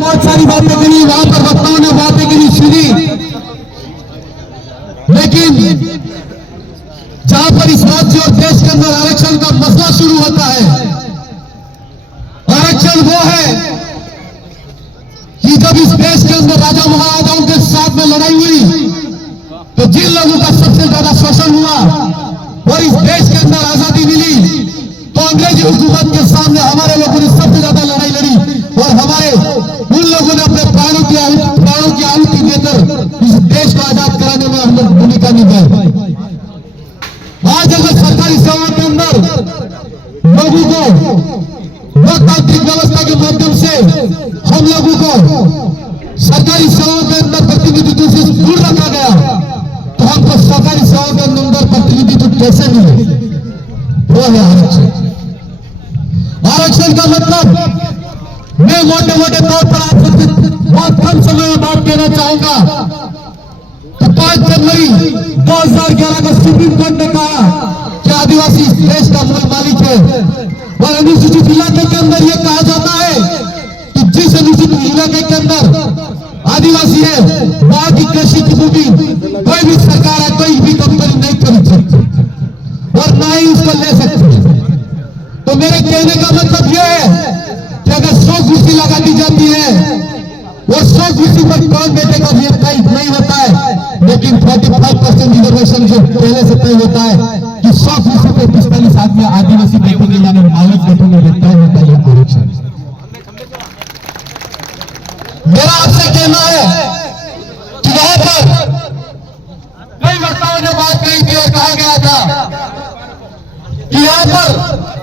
बहुत सारी बातें करी, वहां पर वक्ताओं ने बातें करी, सुनी, लेकिन जहां पर इस राज्य और देश के अंदर आरक्षण का मसला शुरू होता है, आरक्षण वो है कि जब इस देश के अंदर राजा महाराजाओं के साथ में लड़ाई हुई तो जिन लोगों का सबसे ज्यादा शोषण हुआ और इस देश के अंदर आजादी मिली तो अंग्रेजी हुकूमत के सामने हमारे लोगों ने सबसे ज्यादा लड़ाई लड़ी और हमारे उन लोगों ने अपने प्राणों की आहुति देकर इस देश को आजाद कराने में हम लोग भूमिका निभाई। आज अगर सरकारी सेवाओं के अंदर लोगों को लोकतांत्रिक व्यवस्था के माध्यम से हम लोगों को सरकारी सेवाओं के अंदर प्रतिनिधित्व से दूर रखा गया तो हमको सरकारी सेवाओं के अंदर प्रतिनिधित्व कैसे मिले? वो है आरक्षण। आरक्षण का मतलब मैं मोटे मोटे तौर पर आपसे बहुत कम समय में बात कहना चाहूंगा तो 5 जनवरी 2011 को सुप्रीम कोर्ट ने कहा कि आदिवासी इस देश का मूल मालिक है और अनुसूचित इलाके के अंदर यह कहा जाता है कि जिस अनुसूचित इलाके के अंदर आदिवासी है वहां की कृषि की भूमि कोई भी सरकार है, कोई भी कंपनी नहीं खरीद सकती और ना ही उसको ले सकती। तो मेरे कहने का मतलब यह है कि अगर 100 कुर्सी लगा दी जाती है वो 100 कुर्सी पर कौन बैठेगा ये तय नहीं होता है, लेकिन 45% रिजर्वेशन जो पहले से तय होता है कि 100 कुर्सी पर 45 आदमी आदिवासी बैठेंगे यानी मालिक बैठेंगे, ये तय होता है आरक्षण। मेरा आपसे कहना है कि वहां पर कई वक्ताओं ने बात कही थी और कहा गया था कि यहाँ पर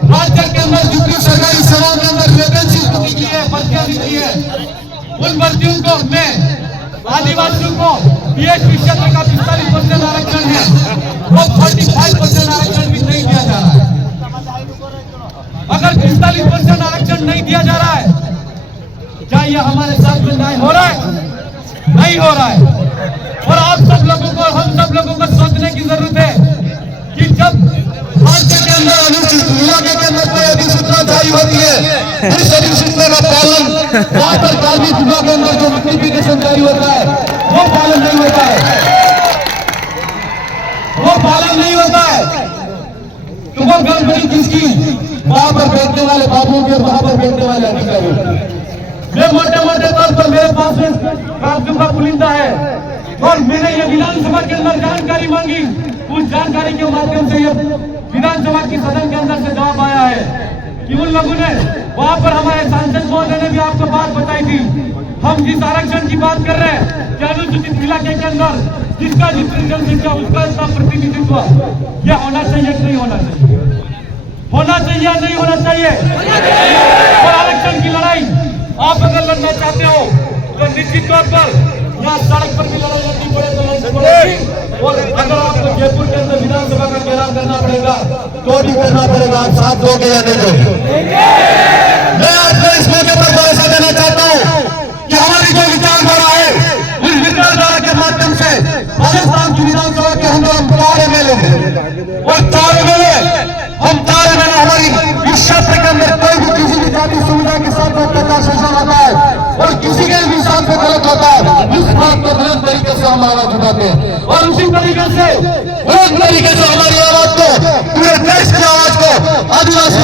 राज्य के अंदर जितनी सरकारी सेवाओं के अंदर वैकेंसी निकली है, भर्तियां निकली है, उन भर्तियों को में आदिवासियों को पीएचडी क्षेत्र का 45% आरक्षण है, वो 45% आरक्षण भी नहीं दिया जा रहा है। अगर 45% आरक्षण नहीं दिया जा रहा है, क्या यह हमारे साथ में न्याय हो रहा है? नहीं हो रहा है। और आप सब लोगों को, हम सब लोगों को सोचने की जरूरत है कि जब राज्य के अंदर अनुसूचित इलाके के अंदर कोई अधिसूचना जारी होती है, उस अधिसूचना का पालन वहां पर कार्मिक विभाग के अंदर जो नोटिफिकेशन जारी होता है वो पालन नहीं होता है, वो पालन नहीं होता है। तो वो गड़बड़ी किसकी? वहां पर बैठने वाले बाबुओं की और वहां पर बैठने वाले अधिकारियों। मैं मोटे मोटे तौर पर मेरे पास में कागजों का पुलिंदा है और मैंने ये विधानसभा के अंदर जानकारी मांगी, उस जानकारी के माध्यम से ये विधानसभा की सदन के अंदर से जवाब आया है कि उन लोगों ने वहां पर हमारे सांसद महोदय ने भी आपको बात बताई थी। हम जिस आरक्षण की बात कर रहे हैं कि अनुसूचित इलाके के अंदर जिसका जितनी जनसंख्या उसका इसका प्रतिनिधित्व यह होना चाहिए कि नहीं होना चाहिए? होना चाहिए या नहीं होना चाहिए? और आरक्षण की लड़ाई आप अगर लड़ना चाहते हो तो निश्चित तौर पर यहाँ सड़क पर भी लड़ाई लड़नी पड़े तो लड़नी पड़ेगी। और अगर आपको जयपुर के अंदर विधानसभा का घेराव करना पड़ेगा तो भी करना पड़ेगा। आप साथ दोगे या नहीं दोगे? मैं आपको इस मौके पर भरोसा देना चाहता हूँ कि हमारी जो विचारधारा है उस विचारधारा के माध्यम से राजस्थान की विधानसभा के अंदर हम 4 एमएलए हैं और 4 एमएलए हमारी इस क्षेत्र के अंदर कोई भी किसी भी जाति समुदाय के साथ अत्याचार शोषण होता है और किसी के भी साथ में गलत होता है, इस बात को गलत तरीके से हम आवाज उठाते हैं और उसी तरीके से हमारी आवाज को पूरे देश की आवाज को आदिवासी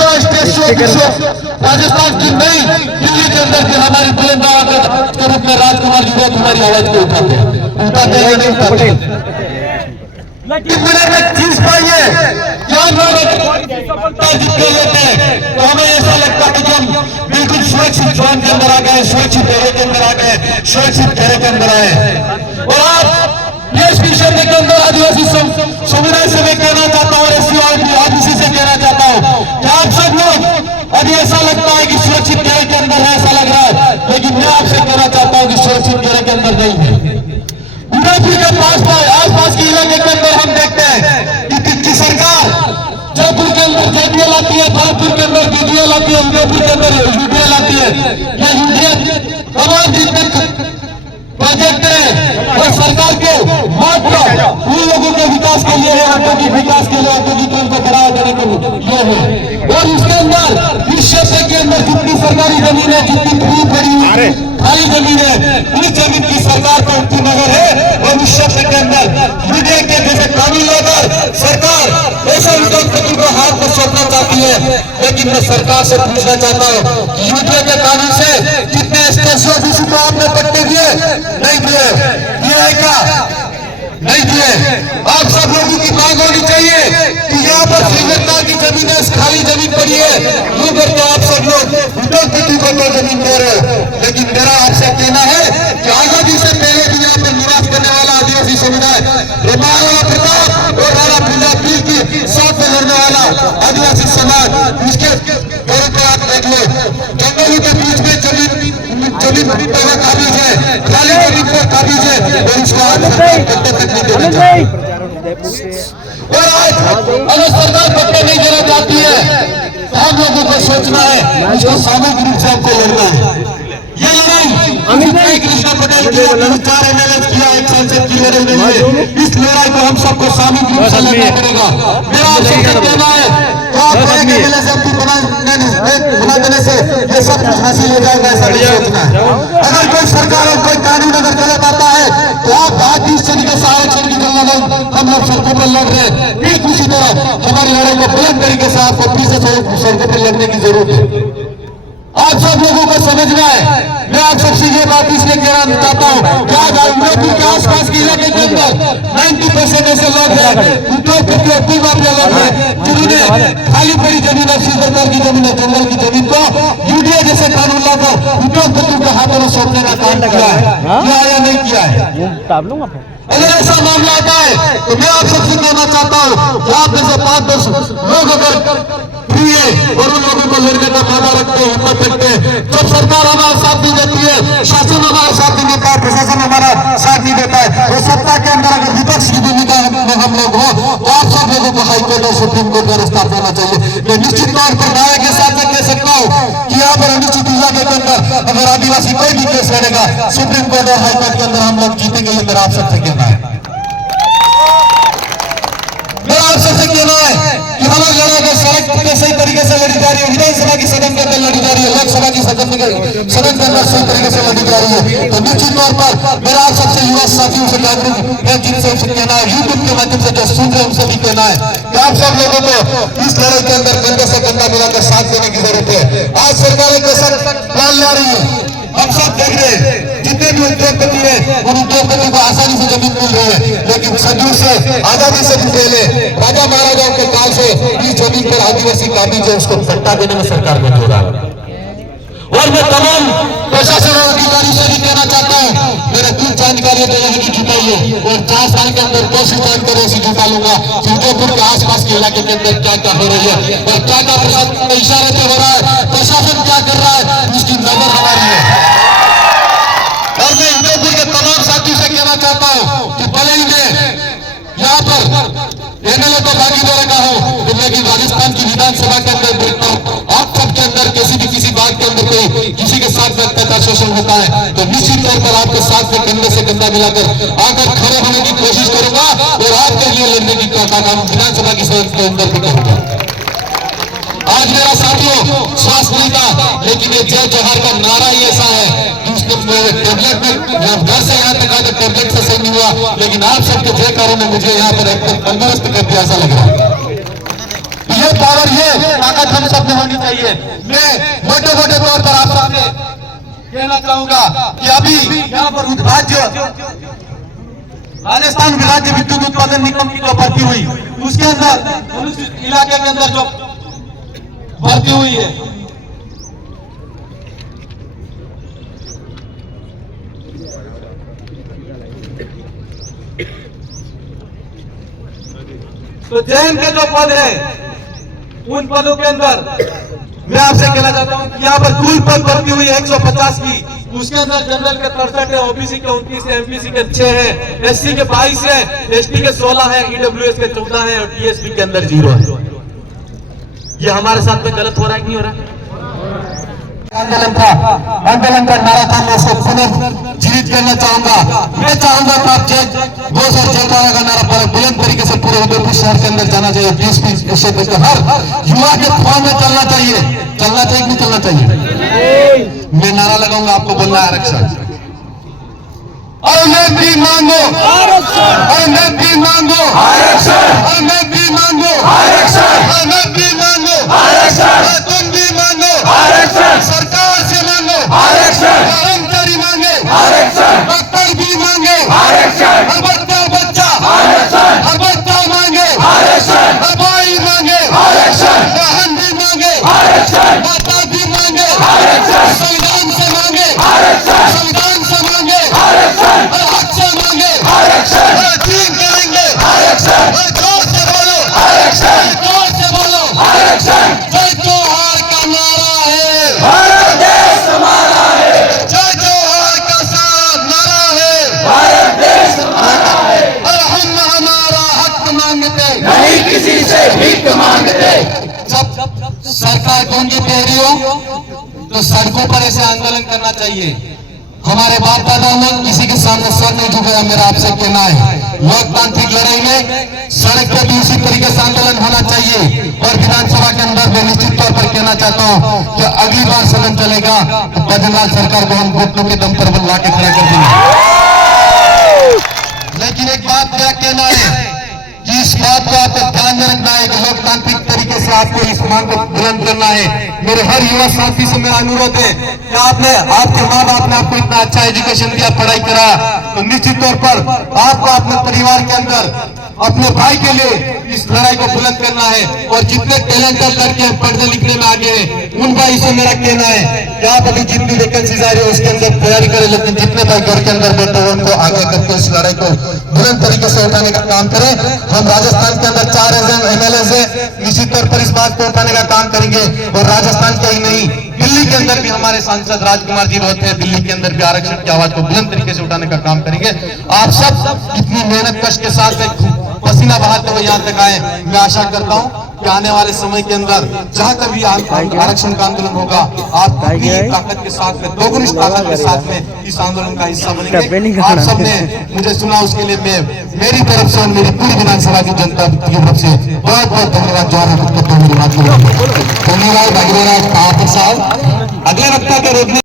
राजस्थान की नई दिल्ली के अंदर की हमारी बुलंद आवाज के रूप में राजकुमार जी हमारी आवाज को उठाते हैं। लेकिन मैंने एक चीज पाई है कि हम सफलता जीतते लेते हैं तो हमें ऐसा लगता है कि हम बिल्कुल सुरक्षित जोन के अंदर आ गए, सुरक्षित एरिया के अंदर आ गए, सुरक्षित घेरे के अंदर आए। और आप देश की क्षेत्र के अंदर आदिवासी समुदाय से मैं कहना चाहता हूँ और आदिवासी से कहना चाहता हूँ कि आप सब लोग अभी ऐसा लगता है कि सुरक्षित घेरे के अंदर है, ऐसा लग रहा है, लेकिन मैं आपसे कहना चाहता हूँ कि सुरक्षित घेरे के अंदर नहीं है। उदयपुर के आसपास के इलाके के अंदर हम देखते हैं कि सरकार जयपुर के अंदर जेडीए लाती है, भरतपुर के अंदर बीडीए लाती है, उदयपुर के अंदर यूडीए लाती है। यह यूडीए तमाम जितने प्रोजेक्ट है और सरकार के मात्र उन लोगों के विकास के के लिए है, औद्योगिक विकास के लिए, औद्योगिकरण को बढ़ावा देने के लिए है। और इसके अंदर इस क्षेत्र के अंदर जितनी सरकारी जमीन है, जितनी खूब बड़ी खाली जमीन है, उस जमीन की सरकार को उनकी नजर है। और उस क्षेत्र के अंदर यूडीए के जैसे कानून लाकर सरकार ऐसा उद्योगपति को हाथ में सौंपना चाहती है। लेकिन मैं सरकार से पूछना चाहता हूँ, यूडीए के कानून से कितने स्पेशल ऑफिस को आपने पट्टे दिए? नहीं दिए। ये है क्या? नहीं दिए। आप सब लोगों की मांग होनी चाहिए कि यहाँ पर श्रीलंका की जमीन है, खाली जमीन पड़ी है, क्यों करके आप सब लोग उद्योगपति को तो जमीन दे रहे हो। लेकिन मेरा आपसे कहना है कि आजादी से पहले भी यहाँ पर निवास करने वाला आदिवासी समुदाय, राणा प्रताप और राणा प्रताप की साथ में लड़ने वाला आदिवासी समाज, उसके दौरे पर आप देख लो, जंगलों के बीच में जमीन पर काबिज है, खाली जमीन पर काबिज है, और उसको आप और आज अगर सरकार पट्टे नहीं देना चाहती है तो हम लोगों को सोचना है, उसको सामूहिक रूप से हमको लड़ना है। ये लड़ाई कृष्णा पटेल की 4 एमएलए किया, एक सांसद की लड़ाई नहीं है। इस लड़ाई को हम सबको सामूहिक रूप से लड़ना पड़ेगा। मेरा आप सबसे कहना है, तो आप एक एमएलए से बना देने से ये सब कुछ हासिल हो जाएगा ऐसा नहीं सोचना है। अगर कोई सरकार और कोई कानून अगर गलत आता है तो आप आज 20 तरीके से आरक्षण की हम लोग सड़कों पर लड़ रहे हैं, ठीक उसी तरह हमारी लड़ाई को बुलंद तरीके से आपको पीछे सड़कों पर लड़ने की जरूरत है। आप सब लोगों को समझना है। मैं आप सबसे ये बात इसलिए कहना चाहता हूँ कि आज उदयपुर के आसपास के इलाके के अंदर 90% ऐसे लोग हैं, उद्योगपति माफिया लोग हैं, जिन्होंने खाली पड़ी जमीन है, सरकार की जमीन है, जंगल की जमीन को यूडीए जैसे कानून लाकर उद्योगपतियों के हाथों में सौंपने का काम किया है, किया या नहीं किया है। अगर ऐसा मामला आता है तो मैं आप सबसे कहना चाहता हूँ कि आप में से 5-10 लोग अगर फ्री है और उन लोगों को लड़ने का वादा रखते हैं, हिम्मत रखते हैं, जब सरकार हमारा साथ नहीं देती है, शासन हमारा साथ नहीं देता है, प्रशासन हमारा साथ नहीं देता है, तो सत्ता के अंदर अगर विपक्ष की भूमिका में हम लोग हो तो आप सब लोगों को हाईकोर्ट और सुप्रीम कोर्ट का रास्ता अपनाना चाहिए। मैं निश्चित तौर पर दावे के साथ कह सकता हूँ कि यहाँ पर अनिश्चित इलाके के अंदर अगर आदिवासी कोई भी केस लड़ेगा, सुप्रीम कोर्ट और हाईकोर्ट के अंदर हम लोग जीतेंगे। ये मेरा आप सबसे कहना है। मेरा आप सबसे कहना है कि हमारी लड़ाई को सड़क पर सही तरीके से लड़ी जा रही है, विधानसभा की सदन के अंदर लड़ी जा रही है, लोकसभा की सदन के अंदर सही तरीके से लड़ी जा रही है। तो निश्चित तौर पर मेरा आप सबसे युवा साथियों से जिनसे कहना है, यूट्यूब के माध्यम से जो सुन रहे उनसे भी कहना है कि आप सब लोगों को इस लड़ाई के अंदर कंधे से कंधा मिलाकर साथ देने की जरूरत है। आज सरकार एक ऐसा प्लान ला रही है, हम सब देख रहे हैं, जितने भी उद्योगपति हैं उन उद्योगपति को आसानी से जमीन मिल रही है, लेकिन सदियों से आजादी से भी पहले राजा महाराजाओं के काल से इस जमीन पर आदिवासी काबिज है, उसको पट्टा देने में सरकार में जोड़ा है। और मैं तमाम प्रशासन और अधिकारी से भी कहना चाहता हूँ, मेरे कुछ जानकारी की जुटाइए और 4 साल के अंदर कोशिश जानकारी ऐसी जुटा लूंगा उदयपुर के आसपास के इलाके के अंदर क्या क्या हो रही है और क्या क्या प्रशासन के इशारे पे हो रहा है, प्रशासन क्या कर रहा है, उसकी नजर हमारी है। और मैं उदयपुर के तमाम साथियों से कहना चाहता हूँ कि भले ही मैं यहाँ पर एमएलए को बागी दे रखा हूँ, लेकिन राजस्थान की विधानसभा के अंदर देखता हूँ आप सबके अंदर किसी बात के अंदर कोई किसी के साथ में अत्याचार शोषण होता है तो निश्चित तौर पर आपके साथ में कंधे से कंधा मिलाकर आकर खड़े होने की कोशिश करूंगा और आपके लिए लड़ने की काम विधानसभा की सदन के अंदर भी करूंगा। आज मेरा साथियों श्वास नहीं था, लेकिन ये जय जोहार का नारा ही ऐसा है टेबलेट में घर से यहाँ तक आकर टेबलेट से सही नहीं हुआ, लेकिन आप सबके जय कारों ने मुझे यहाँ पर एकदम तंदुरुस्त कर दिया ऐसा लग रहा है। ये पावर ये ताकत हम सब में होनी चाहिए। मैं मोटे मोटे तौर पर आप सबसे कहना चाहूंगा कि अभी यहाँ पर राजस्थान राज्य विद्युत उत्पादन निगम की जो भर्ती हुई उसके अंदर इलाके के अंदर जो भर्ती हुई है तो जैन के जो पद है उन पदों के अंदर मैं आपसे कहना चाहता हूं कि यहाँ पर कुल पद भर्ती हुई है 150 की, उसके अंदर जनरल के 63 है, ओबीसी के 29 है, एमपीसी के 6 है, एससी के 22 है, एसटी के 16 है, ईडब्ल्यूएस के 14 है और टीएसपी के अंदर 0 है। ये हमारे साथ में गलत हो रहा है कि नहीं हो रहा है? आंदोलन का नारा था मैं उसको पुनर्जीवित करना चाहूंगा। मैं चाहूंगा कि आप बहुत सारे जयकारा का नारा पर बुलंद तरीके से पूरे उदयपुर शहर के अंदर जाना चाहिए। 20-20 क्षेत्र के हर युवा के फॉर्म में चलना चाहिए कि नहीं चलना चाहिए। मैं नारा लगाऊंगा, आपको बोलना है आरक्षण। अनंती मांगो आरक्षण, अनंती मांगो आरक्षण, अनंती मांगो आरक्षण, अनंती मांगो आरक्षण, तुम भी मांगो आरक्षण, सरकार से मांगो आरक्षण, कर्मचारी मांगे आरक्षण, डॉक्टर भी मांगे आरक्षण, हर बच्चा आरक्षण, हर बच्चा मांगे आरक्षण, भाई मांगे आरक्षण, बहन भी मांगे आरक्षण, माता भी मांगे आरक्षण, संविधान से मांगे आरक्षण, संविधान से मांगे आरक्षण, करेंगे आरक्षण, जोर से बोलो आरक्षण, जोर से बोलो आरक्षण। जय जोहार का नारा है भारत देश हमारा है, जय जोहार का नारा है भारत देश हमारा है। और हम हमारा हक मांगते नहीं, किसी से भीख मांगते। जब सरकार गूंगी पे रही हो तो सड़कों पर ऐसे आंदोलन करना चाहिए। हमारे बाप दादा ने किसी के सामने सर नहीं झुकाया। मेरा आपसे कहना है, लोकतांत्रिक लड़ाई में सड़क पे भी उसी तरीके से आंदोलन होना चाहिए। और विधानसभा के अंदर मैं निश्चित तौर पर कहना चाहता हूं कि अगली बार सदन चलेगा तो बद्रीनाथ सरकार को हम घुटनों के दम पर ला के खड़ा कर देंगे। लेकिन एक बात क्या कहना है कि इस बात को आपको ध्यान में रखना है कि लोकतांत्रिक तरीके से आपको इस मांग को बुलंद करना है। मेरे हर युवा साथी से मेरा अनुरोध है कि आपके माँ बाप ने आपको इतना अच्छा एजुकेशन दिया, पढ़ाई करा, तो निश्चित तौर पर आपको अपने परिवार के अंदर अपने भाई के लिए इस लड़ाई को बुलंद करना है। और जितने टैलेंटेड लड़के पढ़ने लिखने में आगे हैं उन भाई से मेरा कहना है कि आप अभी जितनी वैकेंसीज आ रही है उसके अंदर तैयारी करें, लेकिन जितने भाई घर के अंदर बैठे हैं उनको आगे करके इस लड़ाई को बुलंद तरीके से उठाने का काम करें। हम राजस्थान के अंदर 4 MLA है, निश्चित तौर पर इस बात को उठाने का काम करेंगे। और राजस्थान का ही नहीं, दिल्ली के अंदर भी हमारे सांसद राजकुमार जी होते हैं, दिल्ली के अंदर भी आरक्षण की आवाज को बुलंद तरीके से उठाने का काम करेंगे। आप सब इतनी मेहनत कष्ट के साथ पसीना बहाते हुए यहाँ तक आए। मैं आशा करता हूँ कि आने वाले समय के अंदर जहाँ कभी आरक्षण का आंदोलन होगा आप पूरी ताकत के साथ में, दोगुनी ताकत के साथ में इस आंदोलन का हिस्सा बनेंगे। आप सबने मुझे सुना, उसके लिए मैं मेरी तरफ से और मेरी पूरी विधानसभा की जनता की तरफ से बहुत बहुत धन्यवाद। धन्यवाद भागीरथ साहब। अगले वक्ता के रूप में